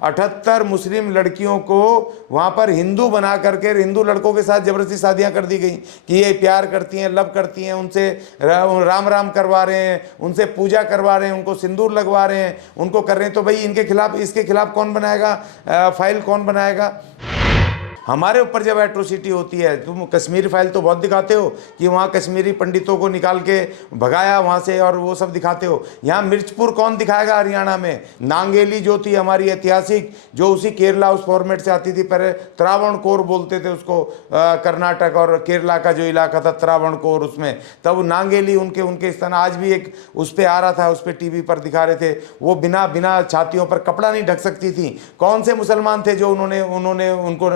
78 मुस्लिम लड़कियों को वहाँ पर हिंदू बना करके हिंदू लड़कों के साथ जबरदस्ती शादियाँ कर दी गई कि ये प्यार करती हैं, लव करती हैं, उनसे राम राम करवा रहे हैं, उनसे पूजा करवा रहे हैं, उनको सिंदूर लगवा रहे हैं, उनको कर रहे हैं। तो भाई इनके खिलाफ, इसके खिलाफ कौन बनाएगा फाइल, कौन बनाएगा? हमारे ऊपर जब एट्रोसिटी होती है, तुम कश्मीर फाइल तो बहुत दिखाते हो कि वहाँ कश्मीरी पंडितों को निकाल के भगाया वहाँ से और वो सब दिखाते हो। यहाँ मिर्चपुर कौन दिखाएगा? हरियाणा में नांगेली जो थी हमारी ऐतिहासिक, जो उसी केरला उस फॉर्मेट से आती थी, पहले त्रावणकोर बोलते थे उसको, कर्नाटक और केरला का जो इलाका था त्रावणकोर, उसमें तब नांगेली उनके स्थान आज भी एक उस पर आ रहा था, उस पर टीवी पर दिखा रहे थे। वो बिना बिना छातियों पर कपड़ा नहीं ढक सकती थी। कौन से मुसलमान थे जो उन्होंने उनको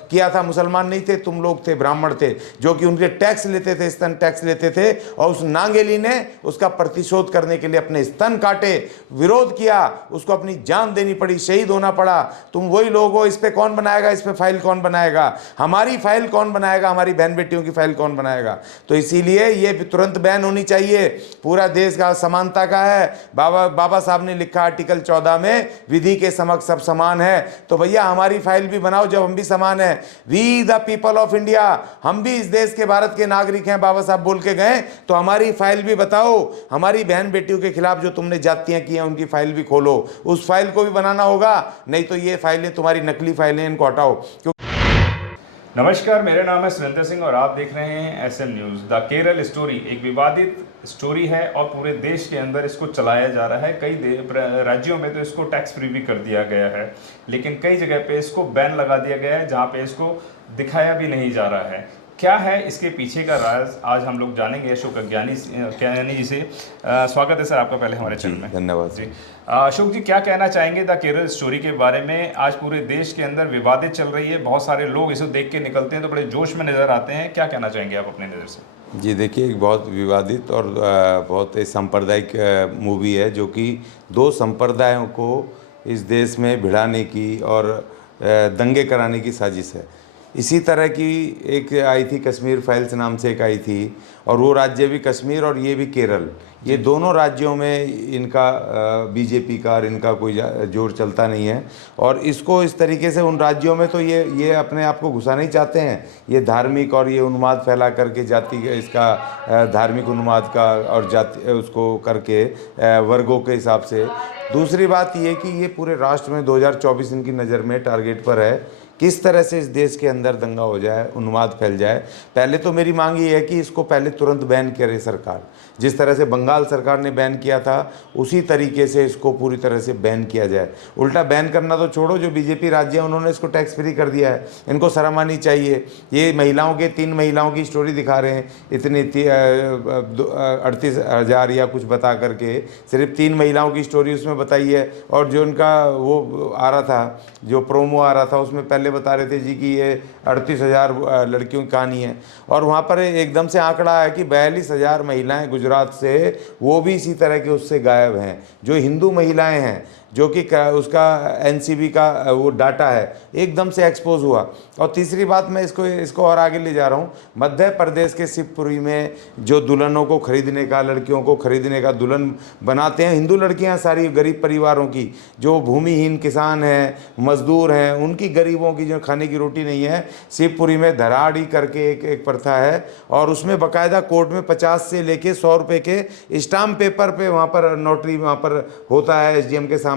किया था? मुसलमान नहीं थे, तुम लोग थे, ब्राह्मण थे, जो कि उनके टैक्स लेते थे, स्तन टैक्स लेते थे। और उस नांगेली ने उसका प्रतिशोध करने के लिए अपने स्तन काटे, विरोध किया, उसको अपनी जान देनी पड़ी, शहीद होना पड़ा। तुम वही लोग हो। इस पे कौन बनाएगा? इस पे फाइल कौन बनाएगा? हमारी फाइल कौन बनाएगा? हमारी बहन बेटियों की फाइल कौन बनाएगा? तो इसीलिए ये तुरंत बैन होनी चाहिए। पूरा देश का समानता का है। बाबा साहब ने लिखा आर्टिकल 14 में, विधि के समक्ष सब समान है। तो भैया हमारी फाइल भी बनाओ जब हम भी समान है। We the people of India, हम भी इस देश के, भारत के नागरिक हैं, बाबा साहब बोल के गए। तो हमारी फाइल भी बताओ। हमारी बहन बेटियों के खिलाफ जो तुमने जातियां की हैं उनकी फाइल भी खोलो। उस फाइल को भी बनाना होगा, नहीं तो ये फाइलें तुम्हारी नकली फाइलें, इनको हटाओ। नमस्कार, मेरा नाम है सुरेंद्र सिंह और आप देख रहे हैं SM news. The Kerala story एक विवादित स्टोरी है और पूरे देश के अंदर इसको चलाया जा रहा है। कई राज्यों में तो इसको टैक्स फ्री भी कर दिया गया है, लेकिन कई जगह पे इसको बैन लगा दिया गया है जहाँ पे इसको दिखाया भी नहीं जा रहा है। क्या है इसके पीछे का राज, आज हम लोग जानेंगे अशोक अज्ञानी जी से। स्वागत है सर आपका पहले हमारे चैनल में। धन्यवाद जी। अशोक जी, क्या कहना चाहेंगे द केरल स्टोरी के बारे में? आज पूरे देश के अंदर विवादित चल रही है, बहुत सारे लोग इसे देख के निकलते हैं तो बड़े जोश में नज़र आते हैं। क्या कहना चाहेंगे आप अपने नज़र से? जी देखिए, एक बहुत विवादित और बहुत ही सांप्रदायिक मूवी है, जो कि दो संप्रदायों को इस देश में भिड़ाने की और दंगे कराने की साजिश है। इसी तरह की एक आई थी, कश्मीर फाइल्स नाम से एक आई थी, और वो राज्य भी कश्मीर और ये भी केरल। ये दोनों राज्यों में इनका बीजेपी का और इनका कोई जोर चलता नहीं है। और इसको इस तरीके से उन राज्यों में तो ये अपने आप को घुसाना ही चाहते हैं। ये धार्मिक और ये उन्माद फैला करके, जाति इसका धार्मिक उन्माद का और जाति उसको करके वर्गों के हिसाब से। दूसरी बात ये कि ये पूरे राष्ट्र में 2024 इनकी नज़र में टारगेट पर है किस तरह से इस देश के अंदर दंगा हो जाए, उन्माद फैल जाए। पहले तो मेरी मांग ये है कि इसको पहले तुरंत बैन करे सरकार। जिस तरह से बंगाल सरकार ने बैन किया था, उसी तरीके से इसको पूरी तरह से बैन किया जाए। उल्टा बैन करना तो छोड़ो, जो बीजेपी राज्य हैं उन्होंने इसको टैक्स फ्री कर दिया है, इनको शर्म आनी चाहिए। ये महिलाओं के 3 महिलाओं की स्टोरी दिखा रहे हैं, इतनी 38,000 या कुछ बता करके सिर्फ 3 महिलाओं की स्टोरी उसमें बताई है। और जो उनका वो आ रहा था, जो प्रोमो आ रहा था, उसमें पहले बता रहे थे जी कि ये 38,000 लड़कियों की कहानी है। और वहाँ पर एकदम से आंकड़ा है कि 42,000 महिलाएं गुजरात से, वो भी इसी तरह के उससे गायब हैं। जो हिंदू महिलाएं हैं, जो कि उसका एनसीबी का वो डाटा है, एकदम से एक्सपोज हुआ। और तीसरी बात, मैं इसको और आगे ले जा रहा हूँ। मध्य प्रदेश के शिवपुरी में जो दुल्हनों को खरीदने का, लड़कियों को खरीदने का दुल्हन बनाते हैं, हिंदू लड़कियां सारी गरीब परिवारों की, जो भूमिहीन किसान हैं, मजदूर हैं, उनकी गरीबों की जो खाने की रोटी नहीं है। शिवपुरी में धराड़ी करके एक प्रथा है, और उसमें बाकायदा कोर्ट में 50 से लेके 100 रुपये के स्टाम्प पेपर पे वहाँ पर नोटरी वहाँ पर होता है, एसडीएम के सामने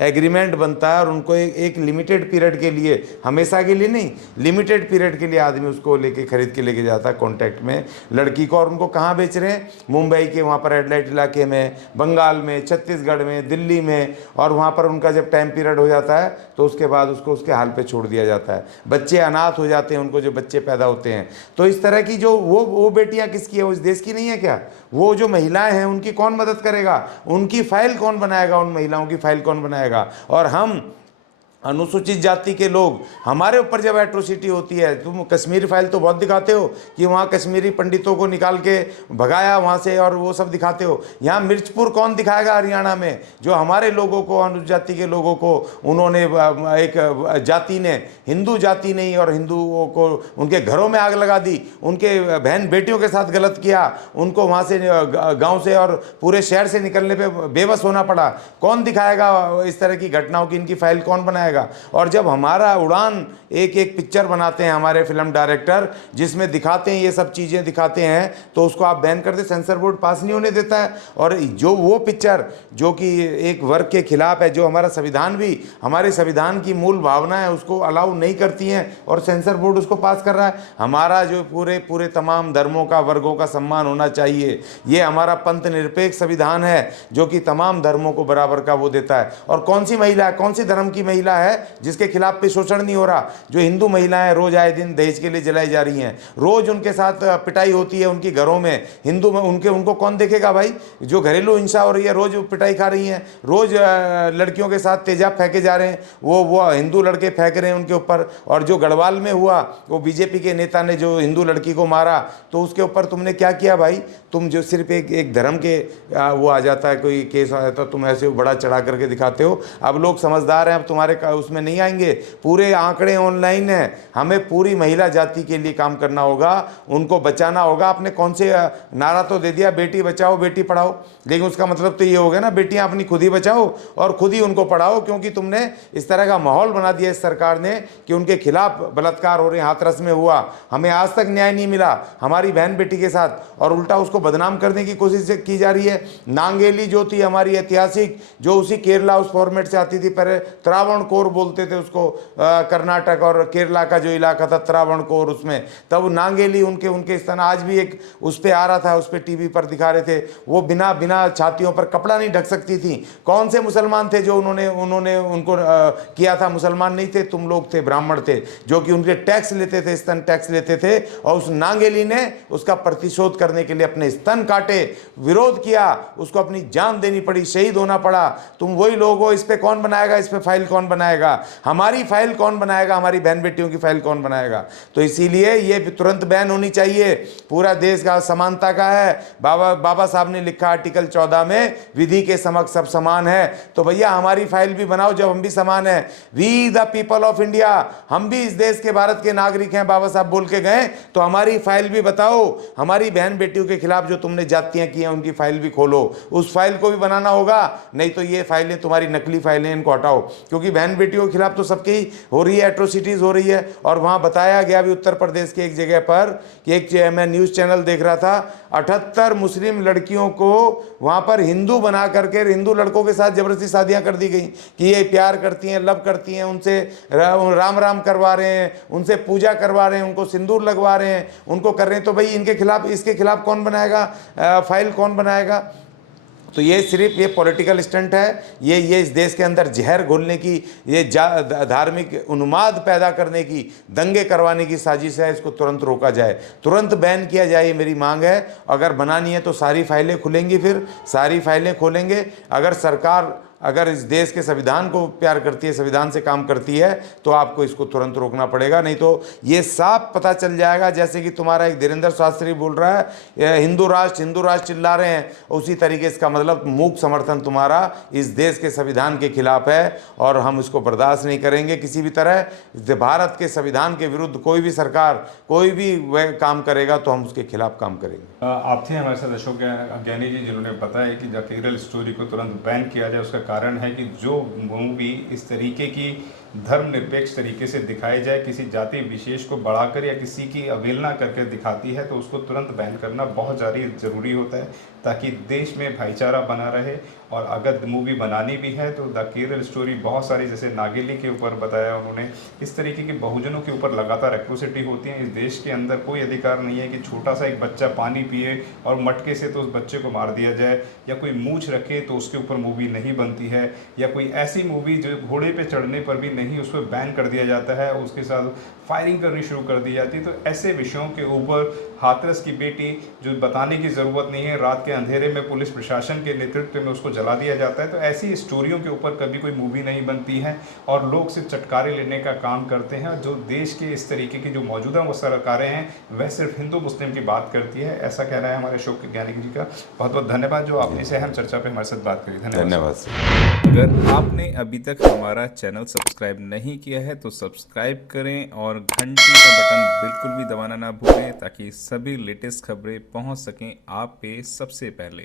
एग्रीमेंट बनता है। और उनको एक लिमिटेड पीरियड के लिए, हमेशा के लिए नहीं, लिमिटेड पीरियड के लिए आदमी उसको लेके खरीद के लेके जाता है कॉन्ट्रैक्ट में लड़की को। और उनको कहाँ बेच रहे हैं? मुंबई के वहाँ पर रेड लाइट इलाके में, बंगाल में, छत्तीसगढ़ में, दिल्ली में। और वहाँ पर उनका जब टाइम पीरियड हो जाता है तो उसके बाद उसको उसके हाल पे छोड़ दिया जाता है। बच्चे अनाथ हो जाते हैं, उनको जो बच्चे पैदा होते हैं। तो इस तरह की जो वो बेटियाँ किसकी है? वो इस देश की नहीं है क्या? वो जो महिलाएं हैं उनकी कौन मदद करेगा? उनकी फाइल कौन बनाएगा? उन महिलाओं की फाइल कौन बनाएगा? और हम अनुसूचित जाति के लोग हमारे ऊपर जब एट्रोसिटी होती है, तुम कश्मीर फाइल तो बहुत दिखाते हो कि वहाँ कश्मीरी पंडितों को निकाल के भगाया वहाँ से और वो सब दिखाते हो। यहाँ मिर्चपुर कौन दिखाएगा हरियाणा में, जो हमारे लोगों को, अनुसूचित जाति के लोगों को उन्होंने एक जाति ने, हिंदू जाति नहीं, और हिंदुओं को उनके घरों में आग लगा दी, उनके बहन बेटियों के साथ गलत किया, उनको वहाँ से गाँव से और पूरे शहर से निकलने पर बेबस होना पड़ा। कौन दिखाएगा इस तरह की घटनाओं की, इनकी फाइल कौन बनाएगा? और जब हमारा उड़ान एक एक पिक्चर बनाते हैं हमारे फिल्म डायरेक्टर, जिसमें दिखाते हैं ये सब चीज़ें दिखाते हैं, तो उसको आप बैन कर दे, सेंसर बोर्ड पास नहीं होने देता है। और जो वो पिक्चर जो कि एक वर्ग के खिलाफ है, जो हमारा संविधान भी, हमारे संविधान की मूल भावना है, उसको अलाउ नहीं करती हैं और सेंसर बोर्ड उसको पास कर रहा है। हमारा जो पूरे तमाम धर्मों का, वर्गों का सम्मान होना चाहिए, ये हमारा पंथ निरपेक्ष संविधान है जो कि तमाम धर्मों को बराबर का वो देता है। और कौन सी महिला है, कौन सी धर्म की महिला है जिसके खिलाफ पे शोषण नहीं हो रहा? जो हिंदू महिलाएं रोज आए दिन दहेज के लिए जलाई जा रही हैं, रोज उनके साथ पिटाई होती है उनकी घरों में, हिंदू में उनको कौन देखेगा भाई? जो घरेलू हिंसा हो रही है, रोज पिटाई खा रही हैं, रोज लड़कियों के साथ तेजाब फेंके जा रहे हैं, वो हिंदू लड़के फेंक रहे हैं उनके ऊपर। और जो गढ़वाल में हुआ, वो बीजेपी के नेता ने जो हिंदू लड़की को मारा, तो उसके ऊपर तुमने क्या किया भाई? तुम जो सिर्फ एक धर्म के वो आ जाता है, कोई केस आ जाता है, तुम ऐसे बड़ा चढ़ा करके दिखाते हो। अब लोग समझदार हैं, अब तुम्हारे उसमें नहीं आएंगे, पूरे आंकड़े ऑनलाइन हैं। हमें पूरी महिला जाति के लिए काम करना होगा, उनको बचाना होगा। आपने कौन से नारा तो दे दिया, बेटी बचाओ बेटी पढ़ाओ, लेकिन उसका मतलब तो ये हो गया ना, बेटियां अपनी खुद ही बचाओ और खुद ही उनको पढ़ाओ, क्योंकि तुमने इस तरह का माहौल बना दिया इस सरकार ने कि उनके खिलाफ बलात्कार हो रहे हैं। हाथरस में हुआ, हमें आज तक न्याय नहीं मिला हमारी बहन बेटी के साथ, और उल्टा उसको बदनाम करने की कोशिश की जा रही है। नांगेली जो थी हमारी ऐतिहासिक, जो उसी केरला उस फॉर्मेट से आती थी, पहले त्रावणकोर बोलते थे उसको, कर्नाटक और केरला का जो इलाका था त्रावणकोर, उसमें तब नांगेली उनके स्थान। आज भी एक उस पर आ रहा था, उस पर टीवी पर दिखा रहे थे, वो बिना छातियों पर कपड़ा नहीं ढक सकती थी। कौन से मुसलमान थे जो उन्होंने उनको किया था? मुसलमान नहीं थे, तुम लोग थे, ब्राह्मण थे, जो कि उनके टैक्स लेते थे, स्तन टैक्स लेते थे, और उस नांगेली ने उसका प्रतिशोध करने के लिए अपने स्तन काटे, विरोध किया, उसको अपनी जान देनी पड़ी, शहीद होना पड़ा। तुम वही लोग हो। इस पे कौन बनाएगा? इस पे फाइल कौन बनाएगा? हमारी फाइल कौन बनाएगा? हमारी बहन बेटियों की फाइल कौन बनाएगा? तो इसीलिए ये तुरंत बैन होनी चाहिए। पूरा देश का समानता का है, बाबा साहब ने लिखा आर्टिकल 14 में, विधि के समक्ष सब समान है। तो भैया हमारी फाइल भी बनाओ जब हम भी समान है। We the people of India, हम भी इस देश के, भारत के नागरिक हैं, बाबा साहब बोल के गए, तो हमारी फाइल भी बताओ। हमारी बहन बेटियों के खिलाफ जो तुमने जातियां की हैं, उनकी फाइल भी खोलो। उस फाइल को भी बनाना होगा, नहीं तो ये फाइलें तुम्हारी नकली फाइलें, इनको हटाओ। क्योंकि बहन बेटियों के खिलाफ तो सबकी हो रही है, एट्रोसिटीज हो रही है। और वहां बताया गया भी उत्तर प्रदेश के एक जगह पर कि मैं न्यूज चैनल देख रहा था, 78 मुस्लिम लड़कियों को वहां पर हिंदू बना करके हिंदू लड़कों के साथ जबरदस्ती शादियां कर दी गई कि ये प्यार करती हैं, लव करती हैं, उनसे राम राम करवा रहे हैं, उनसे पूजा करवा रहे हैं, उनको सिंदूर लगवा रहे हैं, उनको कर रहे हैं। तो भाई इनके खिलाफ, इसके खिलाफ कौन बनाएगा फाइल, कौन बनाएगा? तो ये सिर्फ ये पॉलिटिकल स्टंट है, ये इस देश के अंदर जहर घोलने की, ये धार्मिक उन्माद पैदा करने की, दंगे करवाने की साजिश है। इसको तुरंत रोका जाए, तुरंत बैन किया जाए, ये मेरी मांग है। अगर बनानी है तो सारी फाइलें खुलेंगी, फिर सारी फाइलें खोलेंगे। अगर सरकार अगर इस देश के संविधान को प्यार करती है, संविधान से काम करती है, तो आपको इसको तुरंत रोकना पड़ेगा। नहीं तो ये साफ पता चल जाएगा, जैसे कि तुम्हारा एक धीरेन्द्र शास्त्री बोल रहा है हिंदू राष्ट्र चिल्ला रहे हैं, उसी तरीके इसका मतलब मूक समर्थन तुम्हारा इस देश के संविधान के खिलाफ है, और हम इसको बर्दाश्त नहीं करेंगे किसी भी तरह। भारत के संविधान के विरुद्ध कोई भी सरकार, कोई भी वह काम करेगा तो हम उसके खिलाफ काम करेंगे। आप थे हमारे साथ अशोक ज्ञानी जी, जिन्होंने बताया कि द केरल स्टोरी को तुरंत बैन किया जाए। उसका कारण है कि जो मूवी इस तरीके की धर्मनिरपेक्ष तरीके से दिखाई जाए, किसी जाति विशेष को बढ़ाकर या किसी की अवहेलना करके दिखाती है, तो उसको तुरंत बैन करना बहुत ज़्यादा ज़रूरी होता है, ताकि देश में भाईचारा बना रहे। और अगर मूवी बनानी भी है तो द केरल स्टोरी बहुत सारी, जैसे नागेली के ऊपर बताया उन्होंने, इस तरीके के बहुजनों के ऊपर लगातार एट्रोसिटी होती है। इस देश के अंदर कोई अधिकार नहीं है कि छोटा सा एक बच्चा पानी पिए और मटके से तो उस बच्चे को मार दिया जाए, या कोई मूछ रखे तो उसके ऊपर मूवी नहीं बनती है, या कोई ऐसी मूवी जो घोड़े पे चढ़ने पर भी नहीं, उस पर बैन कर दिया जाता है। उसके साथ फायरिंग करनी शुरू कर दी जाती है। तो ऐसे विषयों के ऊपर हाथरस की बेटी, जो बताने की ज़रूरत नहीं है, रात के अंधेरे में पुलिस प्रशासन के नेतृत्व में उसको जला दिया जाता है। तो ऐसी स्टोरियों के ऊपर कभी कोई मूवी नहीं बनती है और लोग सिर्फ चटकारे लेने का काम करते हैं। जो देश के इस तरीके की जो मौजूदा वो सरकारें हैं वह सिर्फ हिंदू मुस्लिम की बात करती है, ऐसा कह रहा है हमारे अशोक ज्ञानिक जी का। बहुत बहुत धन्यवाद जो आपने इस अहम चर्चा पे हमारे साथ बात करी। धन्यवाद। अगर आपने अभी तक हमारा चैनल सब्सक्राइब नहीं किया है तो सब्सक्राइब करें और घंटी का बटन बिल्कुल भी दबाना ना भूलें ताकि सभी लेटेस्ट खबरें पहुंच सकें आप पे सबसे पहले।